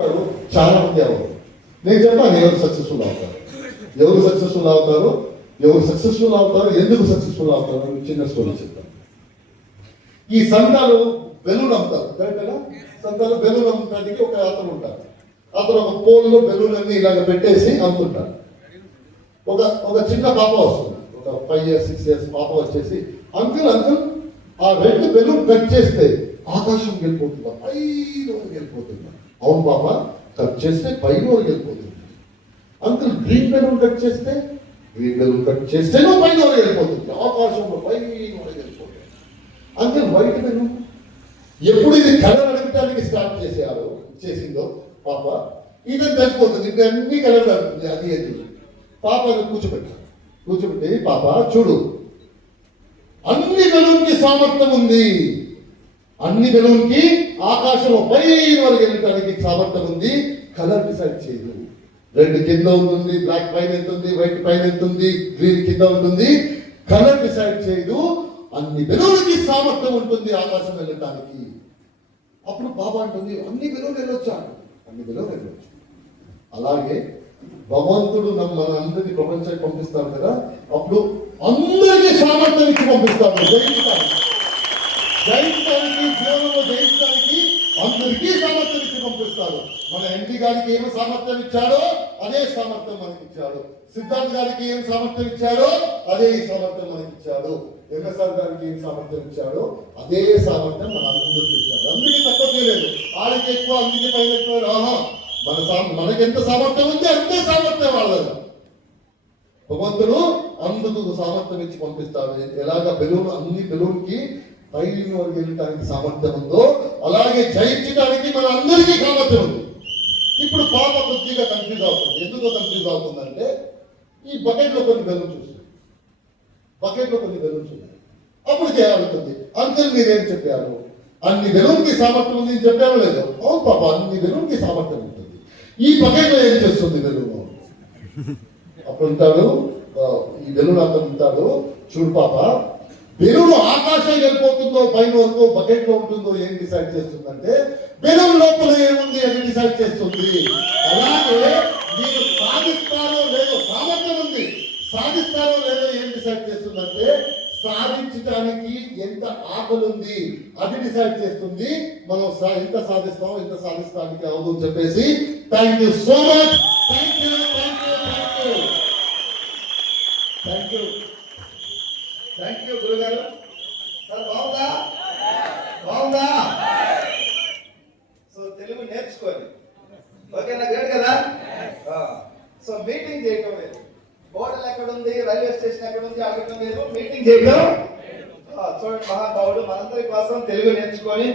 చాలా మంది అవ్వరు. నేను చెప్పాను ఎవరు సక్సెస్ఫుల్ అవుతారు, ఎవరు సక్సెస్ఫుల్ అవుతారు, ఎవరు సక్సెస్ఫుల్ అవుతారు, ఎందుకు సక్సెస్ఫుల్ అవుతారు అని చిన్న స్టోరీ చెప్తాను. ఈ సంతాలు బెలూన్ అమ్ముతారు, కరెక్ట్గా? సంతాలు బెలూన్ అమ్మడానికి ఒక అతను ఉంటారు. అతను ఒక పోల్లో బెలూన్ అన్ని ఇలాగ పెట్టేసి అమ్ముతుంటారు. ఒక ఒక చిన్న పాప వస్తుంది, ఒక 5 years 6 years పాప వచ్చేసి, అంకుల్ అంకుల్ ఆ రెడ్ బెలూన్ కట్ చేస్తే ఆకాశం వెళ్ళిపోతుందా, పైన వెళ్ళిపోతుందా? అవును పాప, కట్ చేస్తే పైన వెళ్ళిపోతుంది. అంకుల్ గ్రీన్ బెలూన్ కట్ చేస్తే, గ్రీన్ బెలూన్ కట్ చేస్తే పైన వెళ్ళిపోతుంది, ఆకాశంలో పైన వెళ్ళిపోతుంది. అంకుల్ వైట్ బెలూన్, ఎప్పుడు ఇది కలర్ అడగటానికి స్టార్ట్ చేసిందో పాప, ఇది చచ్చిపోతుంది, ఇది అన్ని కలర్ అడుగుతుంది. అది అది పాప కూర్చోబెట్టి పాప చూడు, అన్ని బెలూన్కి సామర్థ్యం ఉంది, అన్ని బెలూన్కి ఆకాశంలో పైన వరకు వెళ్ళడానికి సామర్థ్యం ఉంది. కలర్ డిసైడ్ చేయదు. రెడ్ కింద ఉంటుంది, బ్లాక్ పైన ఉంటుంది, వైట్ పైన ఉంటుంది, గ్రీన్ కింద ఉంటుంది. కలర్ డిసైడ్ చేయదు, అన్ని బెలూన్కి సామర్థ్యం ఉంటుంది ఆకాశం వెళ్ళటానికి. అప్పుడు బాబా అంటుంది, అన్ని బెలూన్ వెళ్ళొచ్చా? అన్ని బెలూన్ వెళ్ళొచ్చు. అలాగే భగవంతుడు మన అందరినీ ప్రపంచానికి పంపిస్తాడు కదా, అప్పుడు అందరికీ సామర్థ్యం ఇచ్చి పంపిస్తాడు. జయించడానికి జీవనంలో జయించడానికి అందరికీ సామర్థ్యం ఇచ్చి పంపిస్తాడు. మన ఎండి గారికి ఏమి సామర్థ్యం ఇచ్చాడో అదే సామర్థ్యం మనకి ఇచ్చాడు. సిద్ధార్థ్ గారికి ఏం సామర్థ్యం ఇచ్చాడో అదే సామర్థ్యం మనకి ఇచ్చాడు. ఎంఎస్ఆర్ గారికి ఏం సామర్థ్యం ఇచ్చాడో అదే సామర్థ్యం మన అందరికీ ఇచ్చాడు. అందుకే తక్కువ చేయలేదు, వాళ్ళకి ఎక్కువ అందుకే పైన ఎక్కువ. మనకి ఎంత సామర్థ్యం ఉంది అంతే సామర్థ్యం వాళ్ళది. భగవంతుడు అందుకు సామర్థ్యం ఇచ్చి పంపిస్తాడు. ఎలాగ బెలూన్ అన్ని బెలూన్కి పైన వరకు వెళ్ళడానికి సామర్థ్యం ఉందో అలాగే జయించడానికి మన అందరికీ సామర్థ్యం ఉంది. ఇప్పుడు పాప కొద్దిగా కన్ఫ్యూజ్ అవుతుంది. ఎందుకో కన్ఫ్యూజ్ అవుతుందంటే, ఈ బకెట్లో కొన్ని బెలూన్స్ ఉన్నాయి, అప్పుడు చేయాలనుకుంది. అంకుల్ మీరేం చెప్పారు, అన్ని బెలూన్కి సామర్థ్యం ఉంది చెప్పారు లేదు? అవును పాప, అన్ని బెలూన్కి సామర్థ్యం ఉంటుంది. ఈ బకెట్లో ఏం చేస్తుంది బెలూన్? అప్పుడు ఉంటాడు ఈ బెలూన్ అతను ఉంటాడు, చూడు పాప, బెలూన్ ఆకాశం వెళ్ళిపోతుందో పైన వరకు బకెట్ లో ఉంటుందో ఏం డిసైడ్ చేస్తుందంటే, బెలూన్ లోపల ఏముంది అని డిసైడ్ చేస్తుంది. అలాగే మీరు సాధిస్తారో లేదో, సామర్థ్యం ఉంది, సాధిస్తారో లేదో ఏం డిసైడ్ చేస్తుందంటే, సాధించడానికి ఎంత ఆకలి ఉంది అది డిసైడ్ చేస్తుంది. మనం ఎంత సాధిస్తామో ఎంత సాధిస్తానికి అవుతుందని చెప్పేసి. Thank you so much. Thank you గురుగారు. సార్ బాగుందా? సో తెలుగు నేర్చుకోండి, ఓకేనా? గ్రేట్ కదా? సో మీటింగ్ చేయటం లేదు, హోటల్ ఎక్కడ ఉంది, రైల్వే స్టేషన్ ఎక్కడ ఉంది అడగటం లేదు, మీటింగ్ చేయటం. చూడండి, మహానుభావుడు మనందరి కోసం తెలుగు నేర్చుకొని